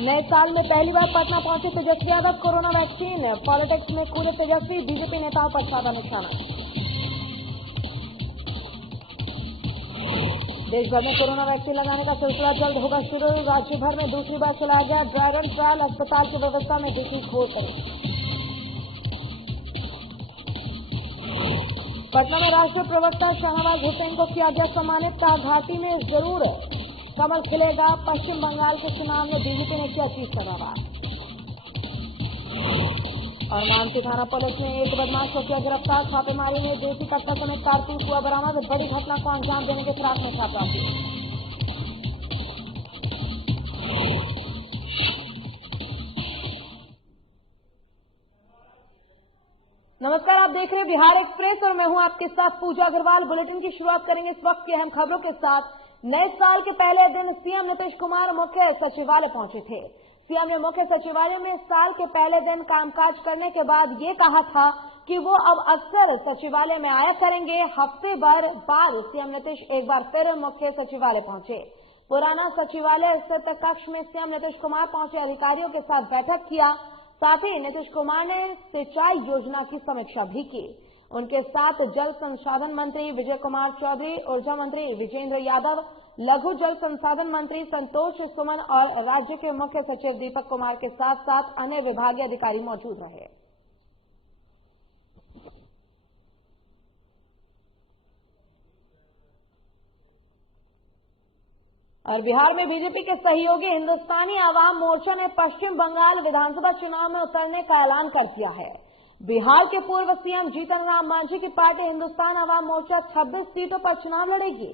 नए साल में पहली बार पटना पहुंचे Tejashwi Yadav. Corona vaccine politics में कूदे तेजस्वी। बीजेपी नेताओं पर साधा निशाना। देश भर में कोरोना वैक्सीन लगाने का सिलसिला जल्द होगा शुरू। राज्य भर में दूसरी बार चलाया गया ड्राई रन ट्रायल। अस्पताल की व्यवस्था में दिखी खोट। पटना में राष्ट्रीय प्रवक्ता शाहनवाज हुसैन को किया गया सम्मानित। कहा घाटी में जरूर कमल खिलेगा। पश्चिम बंगाल के चुनाव में बीजेपी ने किया जीत का दावा। और मानसी थाना पुलिस ने एक बदमाश को किया गिरफ्तार। छापेमारी में देसी कट्टा समेत कारतूस हुआ बरामद। बड़ी घटना को अंजाम देने के फिराक में छापेमारी। नमस्कार, आप देख रहे हैं बिहार एक्सप्रेस और मैं हूं आपके साथ पूजा अग्रवाल। बुलेटिन की शुरुआत करेंगे इस वक्त की अहम खबरों के साथ। नए साल के पहले दिन सीएम नीतीश कुमार मुख्य सचिवालय पहुंचे थे। सीएम ने मुख्य सचिवालय में साल के पहले दिन कामकाज करने के बाद ये कहा था कि वो अब अक्सर सचिवालय में आया करेंगे। हफ्ते भर बाद सीएम नीतीश एक बार फिर मुख्य सचिवालय पहुंचे। पुराना सचिवालय स्थित कक्ष में सीएम नीतीश कुमार पहुंचे, अधिकारियों के साथ बैठक किया। साथ ही नीतीश कुमार ने सिंचाई योजना की समीक्षा भी की। उनके साथ जल संसाधन मंत्री विजय कुमार चौधरी, ऊर्जा मंत्री विजेंद्र यादव, लघु जल संसाधन मंत्री संतोष सुमन और राज्य के मुख्य सचिव दीपक कुमार के साथ साथ अन्य विभागीय अधिकारी मौजूद रहे। और बिहार में बीजेपी के सहयोगी हिंदुस्तानी आवाम मोर्चा ने पश्चिम बंगाल विधानसभा चुनाव में उतरने का ऐलान कर दिया है। बिहार के पूर्व सीएम जीतन राम मांझी की पार्टी हिंदुस्तान आवाम मोर्चा 26 सीटों पर चुनाव लड़ेगी।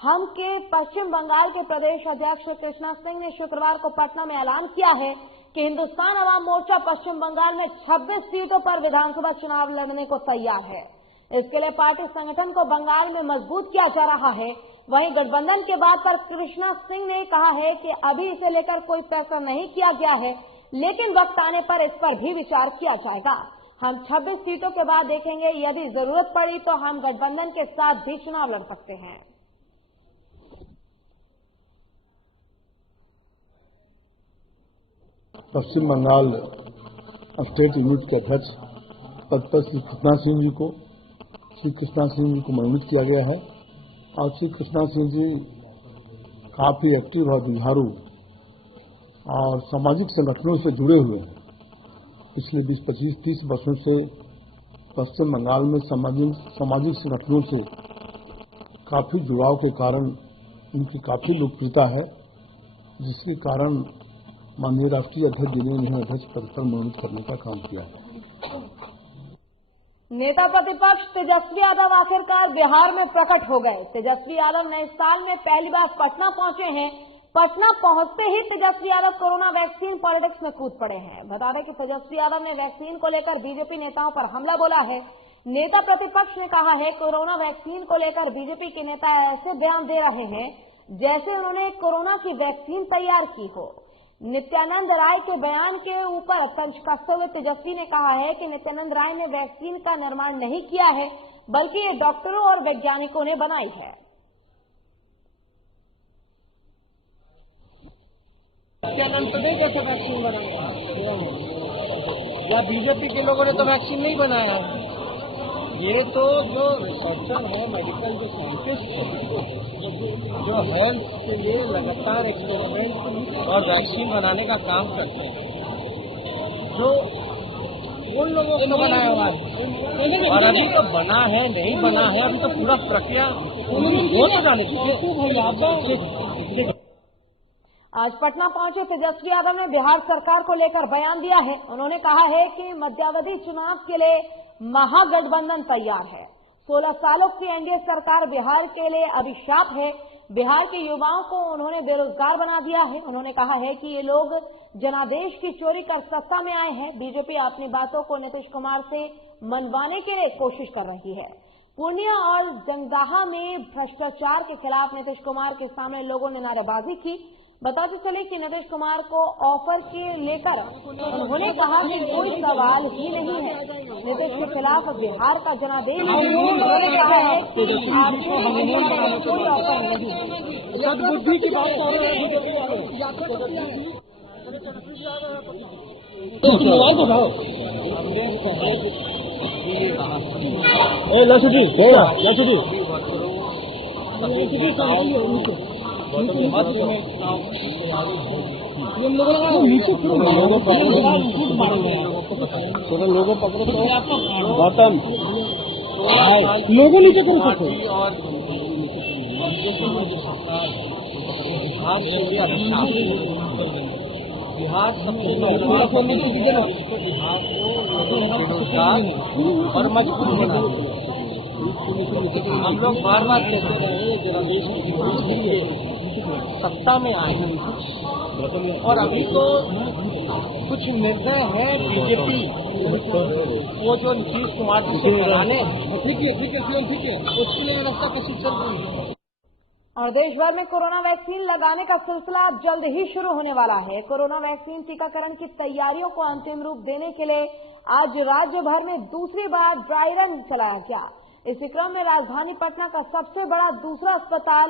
हम के पश्चिम बंगाल के प्रदेश अध्यक्ष कृष्णा सिंह ने शुक्रवार को पटना में ऐलान किया है कि हिंदुस्तान आवाम मोर्चा पश्चिम बंगाल में 26 सीटों पर विधानसभा चुनाव लड़ने को तैयार है। इसके लिए पार्टी संगठन को बंगाल में मजबूत किया जा रहा है। वहीं गठबंधन के बाद पर कृष्णा सिंह ने कहा है कि अभी इसे लेकर कोई फैसला नहीं किया गया है, लेकिन वक्त आने पर इस पर भी विचार किया जाएगा। हम 26 सीटों के बाद देखेंगे, यदि जरूरत पड़ी तो हम गठबंधन के साथ भी चुनाव लड़ सकते हैं। पश्चिम बंगाल स्टेट यूनिट के अध्यक्ष पद पर श्री कृष्णा सिंह जी को मनोनीत किया गया है। और श्री कृष्णा सिंह जी काफी एक्टिव और जुझारू और सामाजिक संगठनों से जुड़े हुए हैं। पिछले 20, 25, 30 वर्षों से पश्चिम बंगाल में सामाजिक संगठनों से काफी जुड़ाव के कारण उनकी काफी लोकप्रियता है, जिसके कारण माननीय राष्ट्रीय अध्यक्ष जी ने उन्हें अध्यक्ष पद पर मनोनीत करने का काम किया है। नेता प्रतिपक्ष तेजस्वी यादव आखिरकार बिहार में प्रकट हो गए। तेजस्वी यादव नए साल में पहली बार पटना पहुंचे हैं। पटना पहुंचते ही Tejashwi Yadav corona vaccine politics में कूद पड़े हैं। बता दें कि तेजस्वी यादव ने वैक्सीन को लेकर बीजेपी नेताओं पर हमला बोला है। नेता प्रतिपक्ष ने कहा है कोरोना वैक्सीन को लेकर बीजेपी के नेता ऐसे बयान दे रहे हैं जैसे उन्होंने कोरोना की वैक्सीन तैयार की हो। नित्यानंद राय के बयान के ऊपर तंज कसते हुए तेजस्वी ने कहा है कि नित्यानंद राय ने वैक्सीन का निर्माण नहीं किया है, बल्कि ये डॉक्टरों और वैज्ञानिकों ने बनाई है। नित्यानंद तो नहीं कैसे वैक्सीन बनाया, या बीजेपी के लोगों ने तो वैक्सीन नहीं बनाया। ये तो जो रिसर्चर है, मेडिकल जो साइंटिस्ट है, जो हेल्थ के लिए लगातार एक्सपेरिमेंट और वैक्सीन बनाने का काम करते हैं, जो उन लोगों को बनाया हुआ है। और अभी तो बना है नहीं बना है, अभी तो पूरा प्रक्रिया हो तो जाने दीजिए। आज पटना पहुंचे तेजस्वी यादव ने बिहार सरकार को लेकर बयान दिया है। उन्होंने कहा है कि मध्यावधि चुनाव के लिए महागठबंधन तैयार है। 16 सालों की एनडीए सरकार बिहार के लिए अभिशाप है। बिहार के युवाओं को उन्होंने बेरोजगार बना दिया है। उन्होंने कहा है कि ये लोग जनादेश की चोरी कर सत्ता में आए हैं। बीजेपी अपनी बातों को नीतीश कुमार से मनवाने के लिए कोशिश कर रही है। पूर्णिया और जंगदाहा में भ्रष्टाचार के खिलाफ नीतीश कुमार के सामने लोगों ने नारेबाजी की। बताते चले कि नीतीश कुमार को ऑफर के लेकर उन्होंने कहा कि कोई सवाल ही नहीं है। नीतीश के खिलाफ बिहार का जनादेश उन्होंने कहा है कि आपको कोई ऑफर नहीं। सद्बुद्धि की बात लोगों पकड़ो गौतम लोगों नीचे करो सकते और बिहार सबसे बेरोजगार और मजबूत बना। हम लोग बार बार कहते रहे जरा देश की सत्ता में आए और अभी तो कुछ निर्णय है बीजेपी वो जो नीतीश कुमार जी से कराने ठीक है उसके लिए रास्ता कैसे चल रही है। और देश भर में कोरोना वैक्सीन लगाने का सिलसिला जल्द ही शुरू होने वाला है। कोरोना वैक्सीन टीकाकरण की तैयारियों को अंतिम रूप देने के लिए आज राज्य भर में दूसरी बार ड्राई रन चलाया गया। इसी क्रम में राजधानी पटना का सबसे बड़ा दूसरा अस्पताल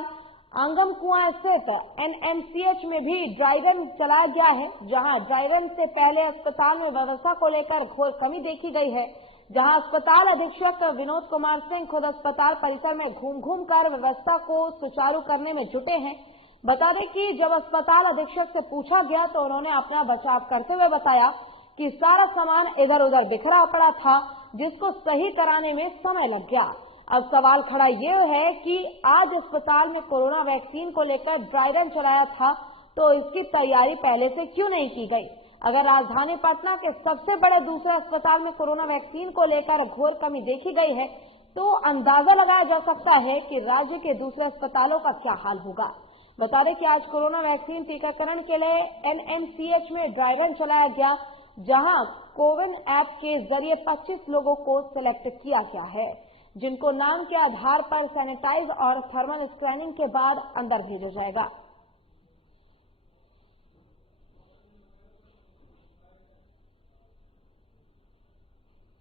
आंगम कुआं स्थित NMCH में भी ड्राई रन चलाया गया है, जहां ड्राई रन से पहले अस्पताल में व्यवस्था को लेकर घोर कमी देखी गई है। जहां अस्पताल अधीक्षक विनोद कुमार सिंह खुद अस्पताल परिसर में घूम कर व्यवस्था को सुचारू करने में जुटे हैं। बता दें कि जब अस्पताल अधीक्षक से पूछा गया तो उन्होंने अपना बचाव करते हुए बताया कि सारा सामान इधर उधर बिखरा पड़ा था, जिसको सही कराने में समय लग गया। अब सवाल खड़ा ये है कि आज अस्पताल में कोरोना वैक्सीन को लेकर ड्राई रन चलाया था तो इसकी तैयारी पहले से क्यों नहीं की गई। अगर राजधानी पटना के सबसे बड़े दूसरे अस्पताल में कोरोना वैक्सीन को लेकर घोर कमी देखी गई है तो अंदाजा लगाया जा सकता है कि राज्य के दूसरे अस्पतालों का क्या हाल होगा। बता दें कि आज कोरोना वैक्सीन टीकाकरण के लिए NMCH में ड्राई रन चलाया गया, जहां कोविन ऐप के जरिए 25 लोगों को सिलेक्ट किया गया है, जिनको नाम के आधार पर सैनिटाइज और थर्मल स्कैनिंग के बाद अंदर भेजा जाएगा।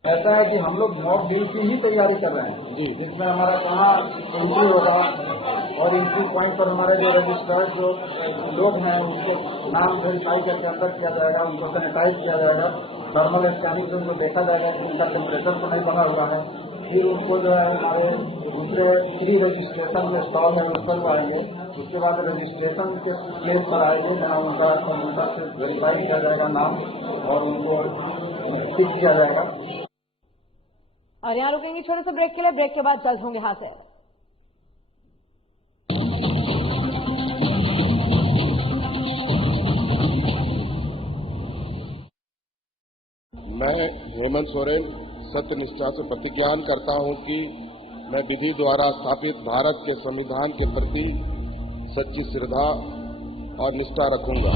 ऐसा है कि हम लोग मॉक ड्रिल की ही तैयारी कर रहे हैं जिसमें हमारा कहाँ एंट्री होगा और एंट्री पॉइंट पर हमारे जो रजिस्टर्ड जो लोग हैं उनको नाम वेरीफाई करके अंदर किया जाएगा, उनको सैनिटाइज किया जाएगा, थर्मल स्कैनिंग से उनको देखा जाएगा कि उनका टेम्परेचर तो नहीं बना हुआ है। फिर उनको जो है हमारे दूसरे प्री रजिस्ट्रेशन जो स्टॉल है उस पर आएंगे, उसके बाद रजिस्ट्रेशन के प्लेस पर आएंगे जहाँ उनका से वेरीफाई किया जाएगा नाम और उनको टिक किया जाएगा। और यहाँ रुकेंगे छोटे से ब्रेक के लिए। ब्रेक के बाद जल्द होंगे हाजिर। मैं हेमंत सोरेन सत्यनिष्ठा से प्रतिज्ञान करता हूं कि मैं विधि द्वारा स्थापित भारत के संविधान के प्रति सच्ची श्रद्धा और निष्ठा रखूंगा।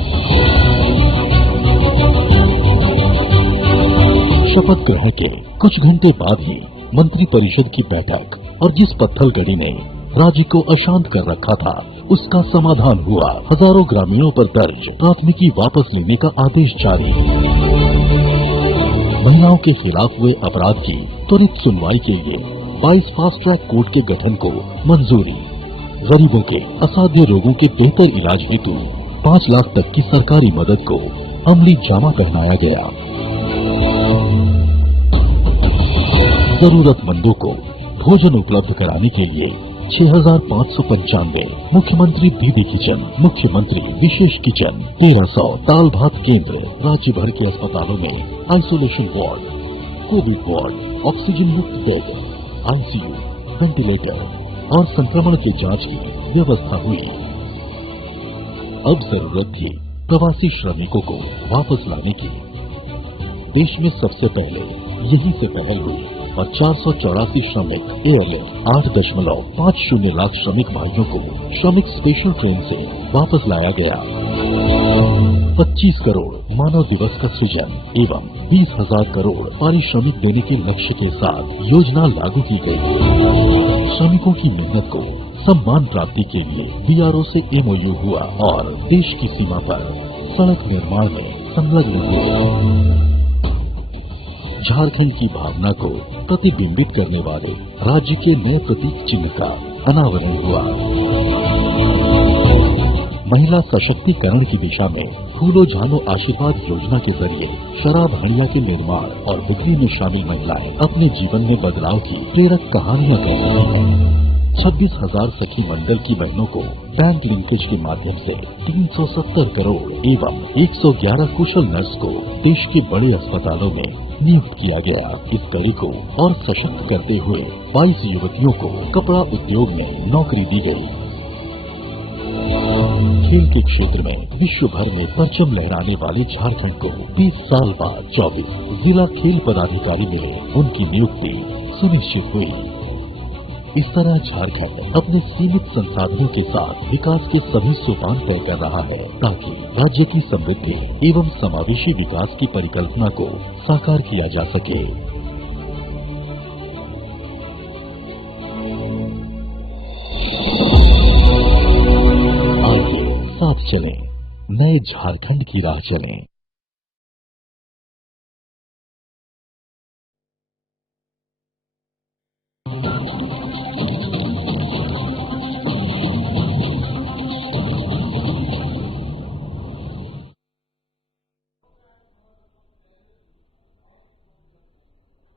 शपथ ग्रहण के कुछ घंटे बाद ही मंत्रिपरिषद की बैठक और जिस पत्थलगड़ी ने राज्य को अशांत कर रखा था उसका समाधान हुआ। हजारों ग्रामीणों पर दर्ज प्राथमिकी वापस लेने का आदेश जारी। महिलाओं के खिलाफ हुए अपराध की त्वरित सुनवाई के लिए 22 फास्ट ट्रैक कोर्ट के गठन को मंजूरी। गरीबों के असाध्य रोगों के बेहतर इलाज हेतु 5 लाख तक की सरकारी मदद को अमली जामा पहनाया गया। जरूरतमंदों को भोजन उपलब्ध कराने के लिए 6,595 मुख्यमंत्री दीदी किचन, मुख्यमंत्री विशेष किचन, 1300 दाल भात केंद्र, राज्य भर के अस्पतालों में isolation ward, Covid ward, oxygen युक्त बेड, ICU, वेंटिलेटर और संक्रमण के जांच की व्यवस्था हुई। अब जरूरत थी प्रवासी श्रमिकों को वापस लाने की। देश में सबसे पहले यही से पहल हुई और 484 श्रमिक एयरलिफ्ट 8.50 लाख श्रमिक भाइयों को श्रमिक स्पेशल ट्रेन से वापस लाया गया। 25 करोड़ मानव दिवस का सृजन एवं 20,000 करोड़ पारिश्रमिक देने के लक्ष्य के साथ योजना लागू की गई। श्रमिकों की मेहनत को सम्मान प्राप्ति के लिए BRO से MOU हुआ और देश की सीमा पर सड़क निर्माण में संलग्न हुए। झारखंड की भावना को प्रतिबिंबित करने वाले राज्य के नए प्रतीक चिन्ह का अनावरण हुआ। महिला सशक्तिकरण की दिशा में फूलो झानो आशीर्वाद योजना के जरिए शराब हंडिया के निर्माण और बिक्री में शामिल महिलाएं अपने जीवन में बदलाव की प्रेरक कहानियां कह रही हैं। 26,000 सखी मंडल की बहनों को बैंक लिंकेज के माध्यम से 370 करोड़ एवं 111 कुशल नर्स को देश के बड़े अस्पतालों में नियुक्त किया गया। इस कड़ी को और सशक्त करते हुए 22 युवतियों को कपड़ा उद्योग में नौकरी दी गई। खेल के क्षेत्र में विश्व भर में परचम लहराने वाले झारखंड को 20 साल बाद 24 जिला खेल पदाधिकारी मिले, उनकी नियुक्ति सुनिश्चित हुई। इस तरह झारखंड अपने सीमित संसाधनों के साथ विकास के सभी सोपान तय कर रहा है ताकि राज्य की समृद्धि एवं समावेशी विकास की परिकल्पना को साकार किया जा सके। आइए साथ चलें, नए झारखंड की राह चलें।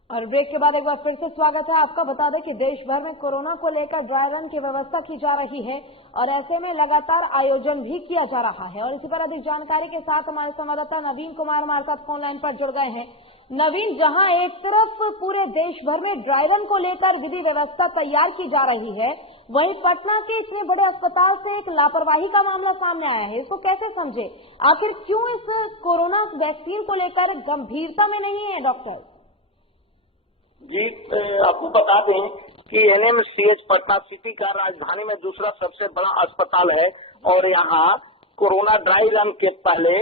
और ब्रेक के बाद एक बार फिर से स्वागत है आपका। बता दें कि देश भर में कोरोना को लेकर ड्राई रन की व्यवस्था की जा रही है और ऐसे में लगातार आयोजन भी किया जा रहा है। और इसी पर अधिक जानकारी के साथ हमारे संवाददाता नवीन कुमार हमारे साथ फोन लाइन पर जुड़ गए हैं। नवीन, जहां एक तरफ पूरे देश भर में ड्राई रन को लेकर विधि व्यवस्था तैयार की जा रही है, वहीं पटना के इतने बड़े अस्पताल से एक लापरवाही का मामला सामने आया है। इसको कैसे समझे? आखिर क्यों इस कोरोना वैक्सीन को लेकर गंभीरता में नहीं है डॉक्टर? जी, आपको बता दें कि एनएमसीएच पटना सिटी का राजधानी में दूसरा सबसे बड़ा अस्पताल है और यहाँ कोरोना ड्राई रन के पहले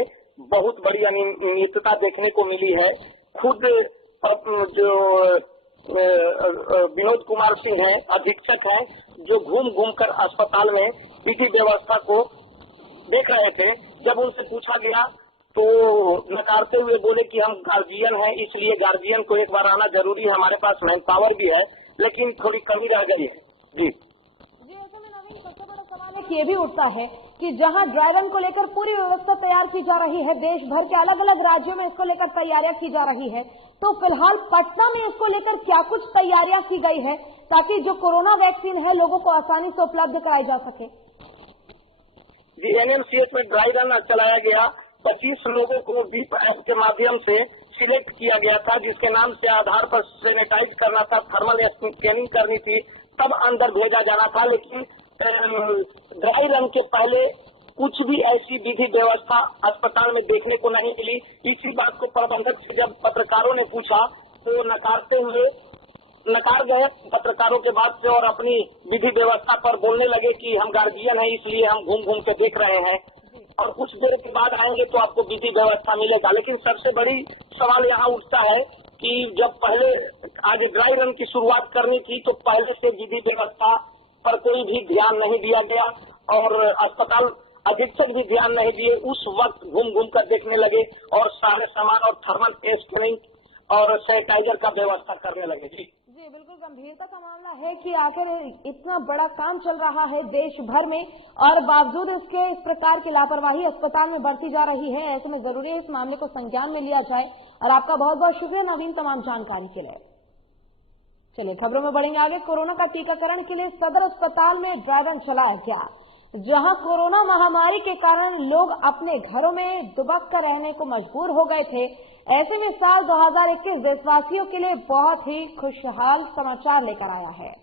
बहुत बड़ी अनियमितता देखने को मिली है। खुद जो विनोद कुमार सिंह हैं, अधीक्षक हैं, जो घूम घूम कर अस्पताल में विधि व्यवस्था को देख रहे थे, जब उनसे पूछा गया तो नकारते हुए बोले कि हम गार्जियन हैं, इसलिए गार्जियन को एक बार आना जरूरी है, हमारे पास मैन पावर भी है, लेकिन थोड़ी कमी रह गई है। जी, ऐसे में नवीन, सबसे बड़ा सवाल एक ये भी उठता है कि जहां ड्राई रन को लेकर पूरी व्यवस्था तैयार की जा रही है, देश भर के अलग अलग राज्यों में इसको लेकर तैयारियां की जा रही है, तो फिलहाल पटना में इसको लेकर क्या कुछ तैयारियां की गई है ताकि जो कोरोना वैक्सीन है लोगों को आसानी से उपलब्ध कराई जा सके? जी, एनएमसीएच में ड्राई रन चलाया गया। 25 लोगों को बीप ऐप के माध्यम से सिलेक्ट किया गया था, जिसके नाम से आधार पर सैनिटाइज करना था, थर्मल स्कैनिंग करनी थी, तब अंदर भेजा जाना था। लेकिन ड्राई रन के पहले कुछ भी ऐसी विधि व्यवस्था अस्पताल में देखने को नहीं मिली। इसी बात को प्रबंधक से जब पत्रकारों ने पूछा तो नकार गए पत्रकारों के बात से और अपनी विधि व्यवस्था पर बोलने लगे कि हम गार्जियन हैं, इसलिए हम घूम घूम के देख रहे हैं और कुछ देर के बाद आएंगे तो आपको विधि व्यवस्था मिलेगा। लेकिन सबसे बड़ी सवाल यहाँ उठता है कि जब पहले आज ड्राई रन की शुरुआत करनी थी तो पहले से विधि व्यवस्था पर कोई भी ध्यान नहीं दिया गया और अस्पताल अधीक्षक भी ध्यान नहीं दिए। उस वक्त घूम घूम कर देखने लगे और सारे सामान और थर्मल स्कैनिंग और सैनिटाइजर का व्यवस्था करने लगे। जी, बिल्कुल गंभीरता का मामला है कि आखिर इतना बड़ा काम चल रहा है देश भर में और बावजूद इसके इस प्रकार की लापरवाही अस्पताल में बढ़ती जा रही है। ऐसे में जरूरी है इस मामले को संज्ञान में लिया जाए। और आपका बहुत बहुत शुक्रिया नवीन तमाम जानकारी के लिए। चलिए खबरों में बढ़ेंगे आगे। कोरोना का टीकाकरण के लिए सदर अस्पताल में ड्राई रन चलाया गया, जहां कोरोना महामारी के कारण लोग अपने घरों में दुबक कर रहने को मजबूर हो गए थे। ऐसे में साल 2021 देशवासियों के लिए बहुत ही खुशहाल समाचार लेकर आया है।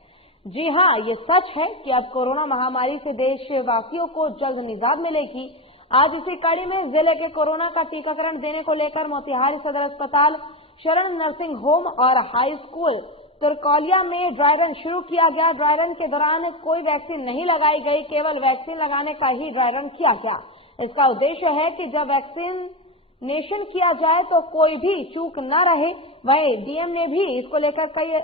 जी हां, ये सच है कि अब कोरोना महामारी से देशवासियों को जल्द निजात मिलेगी। आज इसी कड़ी में जिले के कोरोना का टीकाकरण देने को लेकर मोतिहारी सदर अस्पताल, शरण नर्सिंग होम और हाई स्कूल तुरकौलिया में ड्राई रन शुरू किया गया। ड्राई रन के दौरान कोई वैक्सीन नहीं लगाई गई, केवल वैक्सीन लगाने का ही ड्राई रन किया गया। इसका उद्देश्य है कि जब वैक्सीनेशन किया जाए तो कोई भी चूक न रहे। वहीं डीएम ने भी इसको लेकर कई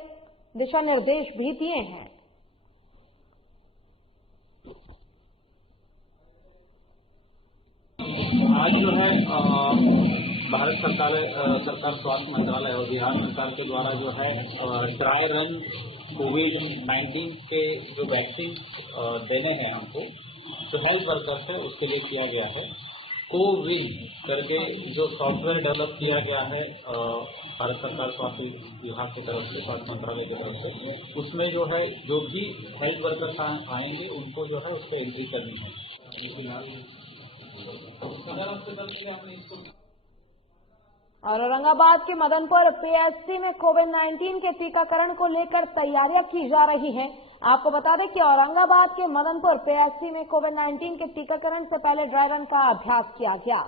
दिशा निर्देश भी दिए हैं। आज जो है भारत सरकार स्वास्थ्य मंत्रालय और बिहार सरकार के द्वारा जो है ड्राई रन कोविड-19 के जो वैक्सीन देने हैं हमको, जो हेल्थ वर्कर्स है उसके लिए किया गया है। कोविन करके जो सॉफ्टवेयर डेवलप किया गया है भारत सरकार स्वास्थ्य विभाग की तरफ से, स्वास्थ्य मंत्रालय की तरफ से, उसमें जो है जो भी हेल्थ वर्कर्स आएंगे उनको जो है उस पर एंट्री करनी है। और औरंगाबाद के मदनपुर पीएससी में कोविड-19 के टीकाकरण को लेकर तैयारियां की जा रही हैं। आपको बता दें कि औरंगाबाद के मदनपुर पीएससी में कोविड-19 के टीकाकरण से पहले ड्राई रन का अभ्यास किया गया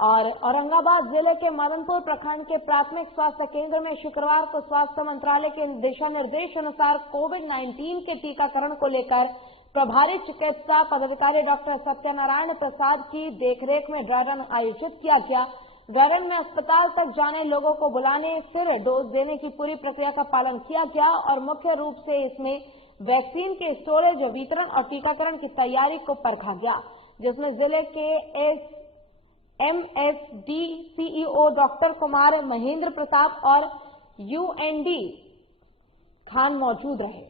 और औरंगाबाद जिले के मदनपुर प्रखंड के प्राथमिक स्वास्थ्य केंद्र में शुक्रवार को स्वास्थ्य मंत्रालय के दिशा निर्देश अनुसार कोविड-19 के टीकाकरण को लेकर प्रभारी चिकित्सा पदाधिकारी डॉक्टर सत्यनारायण प्रसाद की देखरेख में ड्राई रन आयोजित किया गया। ड्राई रन में अस्पताल तक जाने लोगों को बुलाने, फिर डोज देने की पूरी प्रक्रिया का पालन किया गया और मुख्य रूप से इसमें वैक्सीन के स्टोरेज, वितरण और टीकाकरण की तैयारी को परखा गया, जिसमें जिले के MSD CEO doctor Kumar Mahendra Pratap और यूएनडी खान मौजूद रहे।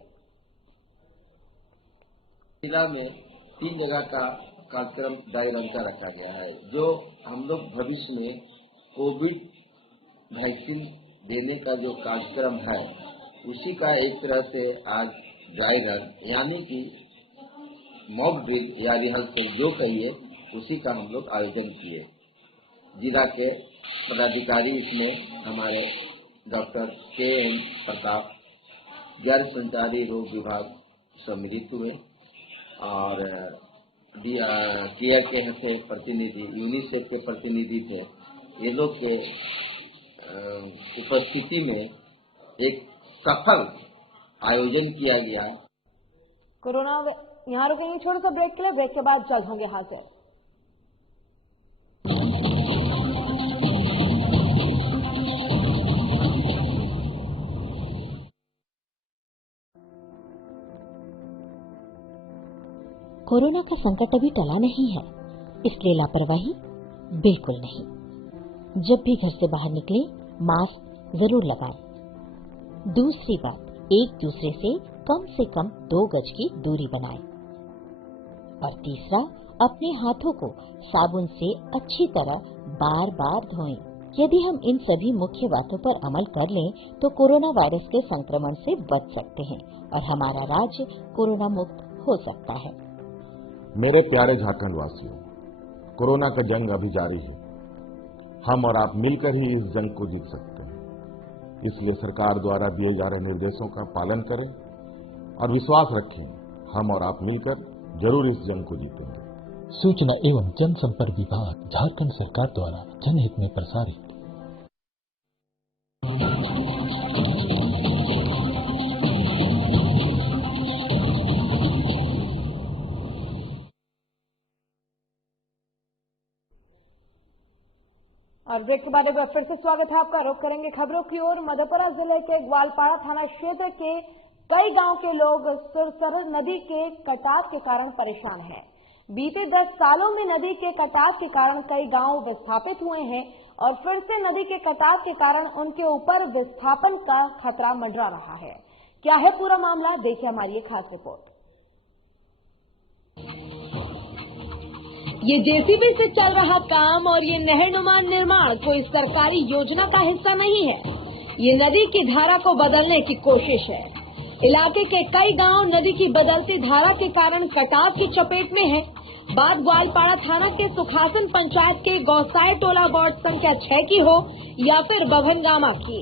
जिला में 3 जगह का कार्यक्रम ड्राई रन का रखा गया है, जो हम लोग भविष्य में कोविड वैक्सीन देने का जो कार्यक्रम है उसी का एक तरह से आज ड्राई रन यानी कि मॉक ड्रिल या रिहर्सल जो कहिए उसी का हम लोग आयोजन किए। जिला के पदाधिकारी इसमें हमारे डॉक्टर KN प्रताप, गैर संचारी रोग विभाग सम्मिलित हुए और केयर के से प्रतिनिधि, यूनिसेफ के प्रतिनिधि थे। ये लोग के उपस्थिति में एक सफल आयोजन किया गया। कोरोना यहाँ रुकेंगे छोटे सा ब्रेक के लिए, ब्रेक के बाद जल्द होंगे हाजिर। कोरोना का संकट अभी टला नहीं है, इसलिए लापरवाही बिल्कुल नहीं। जब भी घर से बाहर निकले मास्क जरूर लगाएं। दूसरी बात, एक दूसरे से कम 2 गज की दूरी बनाएं। और तीसरा, अपने हाथों को साबुन से अच्छी तरह बार-बार धोएं। यदि हम इन सभी मुख्य बातों पर अमल कर लें तो कोरोना वायरस के संक्रमण से बच सकते हैं और हमारा राज्य कोरोना मुक्त हो सकता है। मेरे प्यारे झारखंड वासियों, कोरोना का जंग अभी जारी है। हम और आप मिलकर ही इस जंग को जीत सकते हैं। इसलिए सरकार द्वारा दिए जा रहे निर्देशों का पालन करें और विश्वास रखें, हम और आप मिलकर जरूर इस जंग को जीतेंगे। सूचना एवं जनसंपर्क विभाग, झारखंड सरकार द्वारा जनहित में प्रसारित। और ब्रेक के बाद एक बार फिर से स्वागत है आपका। रुख करेंगे खबरों की ओर। मधेपुरा जिले के ग्वालपाड़ा थाना क्षेत्र के कई गांव के लोग सुरसर नदी के कटाव के कारण परेशान हैं। बीते 10 सालों में नदी के कटाव के कारण कई गांव विस्थापित हुए हैं और फिर से नदी के कटाव के कारण उनके ऊपर विस्थापन का खतरा मंडरा रहा है। क्या है पूरा मामला, देखिए हमारी ये खास रिपोर्ट। ये जेसीबी से चल रहा काम और ये नहरनुमा निर्माण कोई सरकारी योजना का हिस्सा नहीं है। ये नदी की धारा को बदलने की कोशिश है। इलाके के कई गांव नदी की बदलती धारा के कारण कटाव की चपेट में है। बात ग्वालपाड़ा थाना के सुखासन पंचायत के गौसाई टोला वार्ड संख्या 6 की हो या फिर बभनगामा की,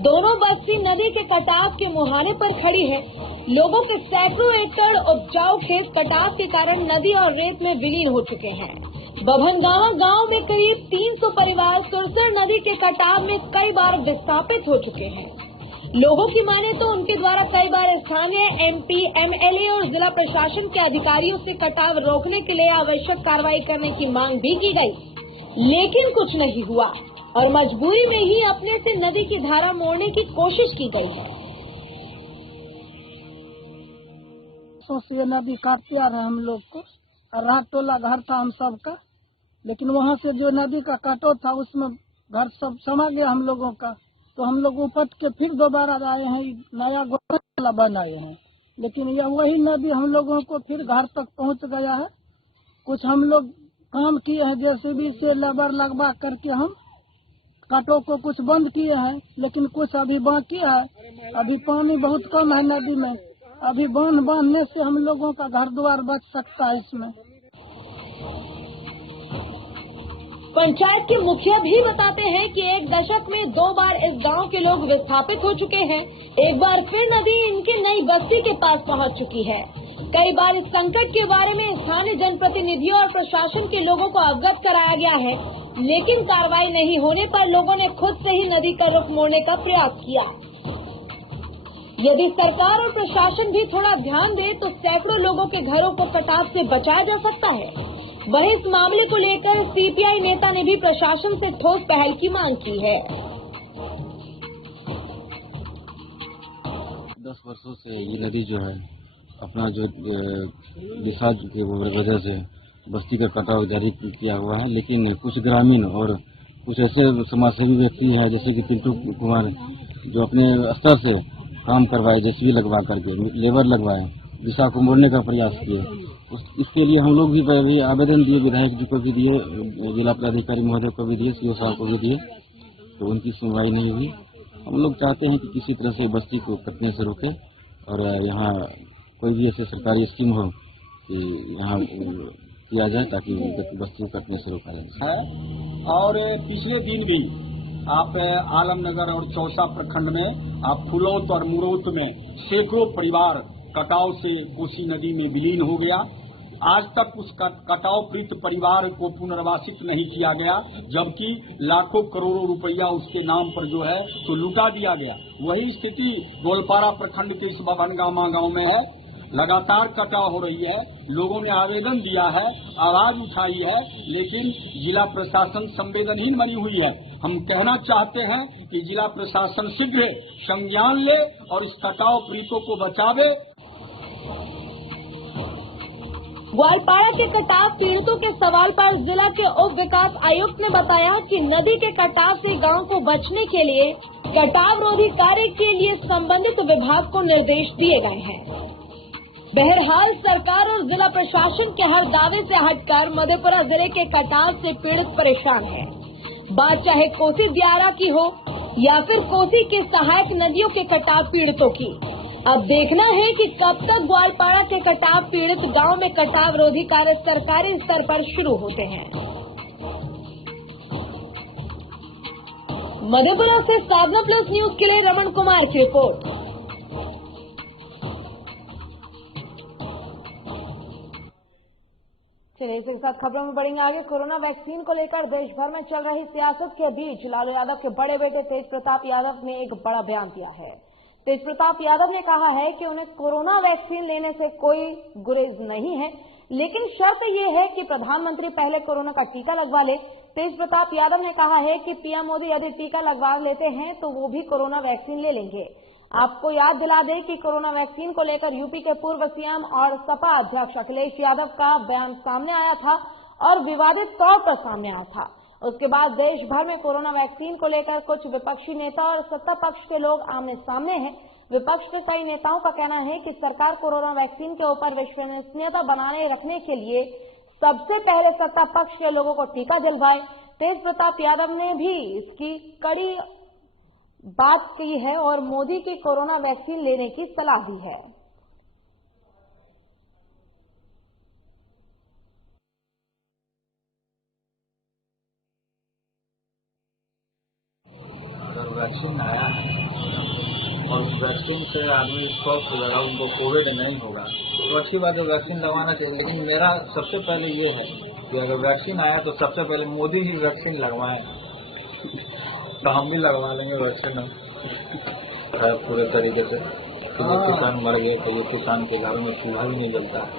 दोनों बस्ती नदी के कटाव के मुहाने पर खड़ी है। लोगों के सैकड़ों एकड़ उपजाऊ खेत कटाव के कारण नदी और रेत में विलीन हो चुके हैं। बभनगामा गांव में करीब 300 परिवार सुरसर नदी के कटाव में कई बार विस्थापित हो चुके हैं। लोगों की माने तो उनके द्वारा कई बार स्थानीय MP, MLA और जिला प्रशासन के अधिकारियों से कटाव रोकने के लिए आवश्यक कार्रवाई करने की मांग भी की गई, लेकिन कुछ नहीं हुआ और मजबूरी में ही अपने से नदी की धारा मोड़ने की कोशिश की गई है। ये नदी काटते आ रहे हम लोग को, रात टोला घर था हम सबका, लेकिन वहाँ से जो नदी का काटो था उसमें घर सब समा गया हम लोगों का, तो हम लोग उपट के फिर दोबारा आए हैं, नया गोला बनाए हैं। लेकिन यह वही नदी हम लोगों को फिर घर तक पहुंच गया है। कुछ हम लोग काम किए हैं, जेसीबी से लेबर लगवा करके हम काटों को कुछ बंद किए हैं, लेकिन कुछ अभी बाकी है। अभी पानी बहुत कम है नदी में, अभी बांध बांधने से हम लोगों का घर द्वार बच सकता है। इसमें पंचायत के मुखिया भी बताते हैं कि एक दशक में 2 बार इस गांव के लोग विस्थापित हो चुके हैं। एक बार फिर नदी इनके नई बस्ती के पास पहुंच चुकी है। कई बार इस संकट के बारे में स्थानीय जनप्रतिनिधियों और प्रशासन के लोगों को अवगत कराया गया है, लेकिन कार्रवाई नहीं होने पर लोगों ने खुद से ही नदी का रुख मोड़ने का प्रयास किया। यदि सरकार और प्रशासन भी थोड़ा ध्यान दे तो सैकड़ों लोगों के घरों को कटाव से बचाया जा सकता है। वहीं इस मामले को लेकर सीपीआई नेता ने भी प्रशासन से ठोस पहल की मांग की है। 10 वर्षों से ये नदी जो है अपना जो दिशा की वजह से बस्ती का कटाव जारी किया हुआ है, लेकिन कुछ ग्रामीण और कुछ ऐसे समाजसेवी व्यक्ति हैं जैसे कि पिंटू कुमार जो अपने स्तर से काम करवाए, जेसीबी लगवा करके लेबर लगवाए, दिशा को मोड़ने का प्रयास किए। इसके लिए हम लोग भी आवेदन दिए, विधायक जी को भी दिए, जिला पदाधिकारी महोदय को भी दिए, सीओ साहब को भी दिए, तो उनकी सुनवाई नहीं हुई। हम लोग चाहते हैं कि किसी तरह से बस्ती को कटने से रोके और यहाँ कोई भी ऐसे सरकारी स्कीम हो कि यहाँ किया जाए ताकि बस्ती को कटने से रोका जाए। और पिछले दिन भी आप आलमनगर और चौसा प्रखंड में आप फुलौत और मुरौत में सैकड़ों परिवार कटाव से कोसी नदी में विलीन हो गया। आज तक उस कटाव पीड़ित परिवार को पुनर्वासित नहीं किया गया, जबकि लाखों करोड़ों रुपया उसके नाम पर जो है तो लुटा दिया गया। वही स्थिति गोलपारा प्रखंड के इस बभनगामा गांव में है। लगातार कटाव हो रही है, लोगों ने आवेदन दिया है, आवाज उठाई है, लेकिन जिला प्रशासन संवेदनहीन बनी हुई है। हम कहना चाहते हैं कि जिला प्रशासन शीघ्र संज्ञान ले और इस कटाव पीड़ितों को बचावे। ग्वालपाड़ा के कटाव पीड़ितों के सवाल पर जिला के उप विकास आयुक्त ने बताया कि नदी के कटाव से गांव को बचने के लिए कटाव रोधी कार्य के लिए संबंधित विभाग को निर्देश दिए गए हैं। बहरहाल सरकार और जिला प्रशासन के हर दावे से हटकर मधेपुरा जिले के कटाव से पीड़ित परेशान है। बात चाहे कोसी दियारा की हो या फिर कोसी के सहायक नदियों के कटाव पीड़ितों की। अब देखना है कि कब तक ग्वालपाड़ा के कटाव पीड़ित गांव में कटाव रोधी कार्य सरकारी स्तर पर शुरू होते हैं। मधेपुरा से साधना प्लस न्यूज के लिए रमन कुमार की रिपोर्ट। चलिए इसी के साथ खबरों में बढ़ेंगे आगे। कोरोना वैक्सीन को लेकर देश भर में चल रही सियासत के बीच लालू यादव के बड़े बेटे तेज प्रताप यादव ने एक बड़ा बयान दिया है। तेज प्रताप यादव ने कहा है कि उन्हें कोरोना वैक्सीन लेने से कोई गुरेज नहीं है, लेकिन शर्त यह है कि प्रधानमंत्री पहले कोरोना का टीका लगवा ले। तेज प्रताप यादव ने कहा है कि पीएम मोदी यदि टीका लगवा लेते हैं तो वो भी कोरोना वैक्सीन ले लेंगे। आपको याद दिला दें कि कोरोना वैक्सीन को लेकर यूपी के पूर्व सीएम और सपा अध्यक्ष अखिलेश यादव का बयान सामने आया था और विवादित तौर पर सामने आया था। उसके बाद देश भर में कोरोना वैक्सीन को लेकर कुछ विपक्षी नेता और सत्ता पक्ष के लोग आमने सामने हैं। विपक्ष के कई नेताओं का कहना है कि सरकार कोरोना वैक्सीन के ऊपर विश्वसनीयता बनाए रखने के लिए सबसे पहले सत्ता पक्ष के लोगों को टीका दिलवाए। तेज प्रताप यादव ने भी इसकी कड़ी बात की है और मोदी की कोरोना वैक्सीन लेने की सलाह दी है। अगर वैक्सीन आया है और उस वैक्सीन से आदमी स्वस्थ हो जाएगा, उनको कोविड नहीं होगा तो अच्छी बात है, वैक्सीन लगवाना चाहिए। लेकिन मेरा सबसे पहले ये है कि अगर वैक्सीन आया तो सबसे पहले मोदी ही वैक्सीन लगवाएं, तो हम भी लगवा लेंगे वैक्सीन पूरे तरीके से। तो जो किसान मर गए तो ये किसान के घर में चूल्हा ही नहीं जलता है,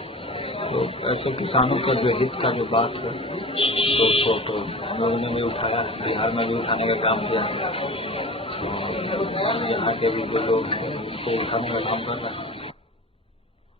तो ऐसे किसानों का जो हित का जो बात है तो उसको तो लोगों ने भी उठाया, बिहार में भी उठाने का काम किया है, यहाँ के भी जो लोग हैं उसको उठाने का काम कर रहे हैं।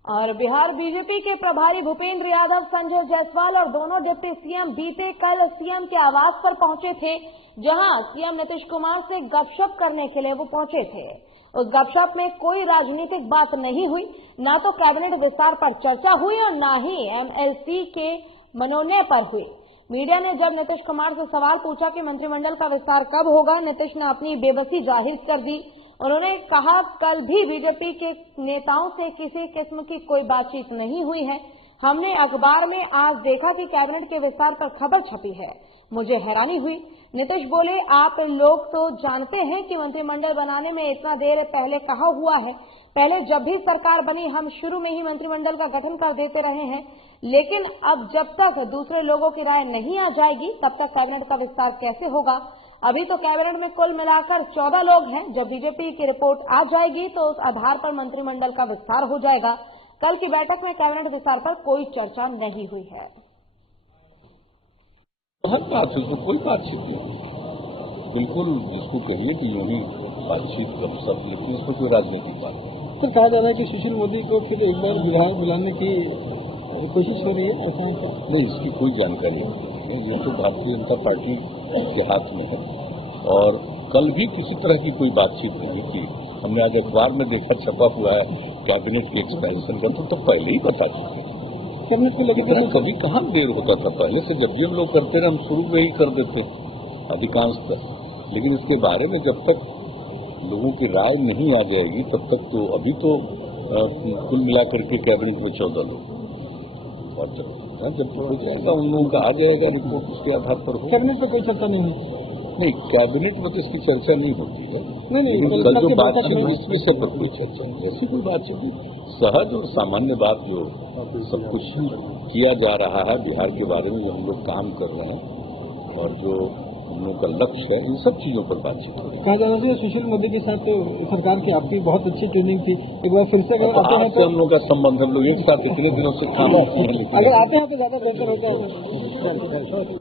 और बिहार बीजेपी के प्रभारी भूपेंद्र यादव, संजय जायसवाल और दोनों डिप्टी सीएम बीते कल सीएम के आवास पर पहुंचे थे, जहां सीएम नीतीश कुमार से गपशप करने के लिए वो पहुंचे थे। उस गपशप में कोई राजनीतिक बात नहीं हुई, न तो कैबिनेट विस्तार पर चर्चा हुई और न ही एमएलसी के मनोनयन पर हुई। मीडिया ने जब नीतीश कुमार से सवाल पूछा कि मंत्रिमंडल का विस्तार कब होगा, नीतीश ने अपनी बेबसी जाहिर कर दी। उन्होंने कहा, कल भी बीजेपी के नेताओं से किसी किस्म की कोई बातचीत नहीं हुई है। हमने अखबार में आज देखा कि कैबिनेट के विस्तार पर खबर छपी है, मुझे हैरानी हुई। नीतीश बोले, आप लोग तो जानते हैं कि मंत्रिमंडल बनाने में इतना देर पहले कहा हुआ है। पहले जब भी सरकार बनी हम शुरू में ही मंत्रिमंडल का गठन कर देते रहे हैं, लेकिन अब जब तक दूसरे लोगों की राय नहीं आ जाएगी तब तक कैबिनेट का विस्तार कैसे होगा। अभी तो कैबिनेट में कुल मिलाकर 14 लोग हैं। जब बीजेपी की रिपोर्ट आ जाएगी तो उस आधार पर मंत्रिमंडल का विस्तार हो जाएगा। कल की बैठक में कैबिनेट विस्तार पर कोई चर्चा नहीं हुई है। हर बात है, कोई बातचीत नहीं, बिल्कुल जिसको कहिए कि यूं ही बातचीत कब सब, लेकिन इसमें कोई राजनीतिक बात नहीं। तो कहा जा रहा है कि सुशील मोदी को फिर एक बार बिहार बुलाने की कोशिश हो रही है, ऐसा नहीं, इसकी कोई जानकारी नहीं। ये तो भारतीय जनता पार्टी के हाथ में है और कल भी किसी तरह की कोई बातचीत नहीं की। हमने आज अखबार में देखा, छपा हुआ है कैबिनेट के एक्सपेंशन का, तो पहले ही बता चुके। कैबिनेट को लेकर कभी कहाँ देर होता था, पहले से जब भी हम लोग करते रहे हम शुरू में ही कर देते अधिकांशतः, लेकिन इसके बारे में जब तक लोगों की राय नहीं आ जाएगी तब तक तो अभी तो कुल मिलाकर के कैबिनेट में 14 लोग, और जब हो जाएगा उन लोगों का आ जाएगा रिपोर्ट, उसके आधार पर हो। कैबिनेट पर कोई चर्चा नहीं हुई? नहीं, कैबिनेट में तो इसकी चर्चा नहीं होती है। नहीं, कल जो बातचीत हुई इस विषय पर कोई चर्चा नहीं, ऐसी कोई बातचीत नहीं। सहज और सामान्य बात जो सब कुछ किया जा रहा है बिहार के बारे में, जो हम लोग काम कर रहे हैं और जो हम लोग का लक्ष्य है, इन सब चीजों पर बातचीत हो रही है। कहा जा रहा है सुशील मोदी के साथ सरकार की आपकी बहुत अच्छी ट्रेनिंग थी, एक बार फिर से अगर आते हैं तो हम लोग का संबंध, हम लोग एक साथ इतने दिनों से काम करते हैं, अगर आते हैं तो ज्यादा बेहतर होता है।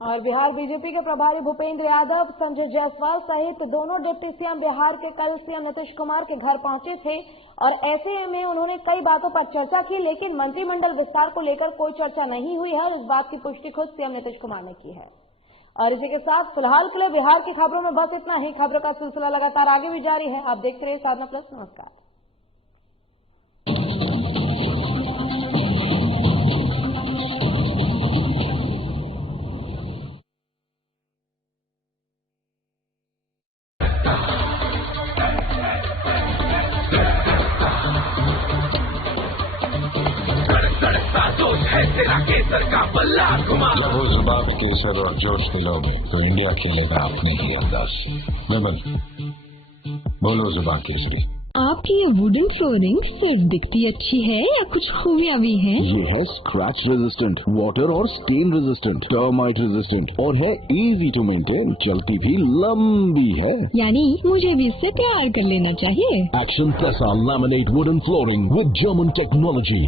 और बिहार बीजेपी के प्रभारी भूपेंद्र यादव, संजय जायसवाल सहित दोनों डिप्टी सीएम बिहार के कल सीएम नीतीश कुमार के घर पहुंचे थे और ऐसे में उन्होंने कई बातों पर चर्चा की, लेकिन मंत्रिमंडल विस्तार को लेकर कोई चर्चा नहीं हुई है और इस बात की पुष्टि खुद सीएम नीतीश कुमार ने की है। और इसी के साथ फिलहाल के लिए बिहार की खबरों में बस इतना ही। खबरों का सिलसिला लगातार आगे भी जारी है, आप देखते रहिए साधना प्लस। नमस्कार। जब वो जुबान केसर और जोश दिलोगे तो इंडिया खेलेगा अपने ही अंदाज से। बोलो जुबान केसरी। आपकी ये वुडन फ्लोरिंग सिर्फ दिखती अच्छी है या कुछ खूबियाँ भी हैं? ये है स्क्रैच रेजिस्टेंट, वाटर और स्टेन रेजिस्टेंट, टर्माइट रेजिस्टेंट और है इजी टू मेंटेन, चलती भी लंबी है। यानी मुझे भी इससे प्यार कर लेना चाहिए। Action Tessa laminate wooden flooring with German technology.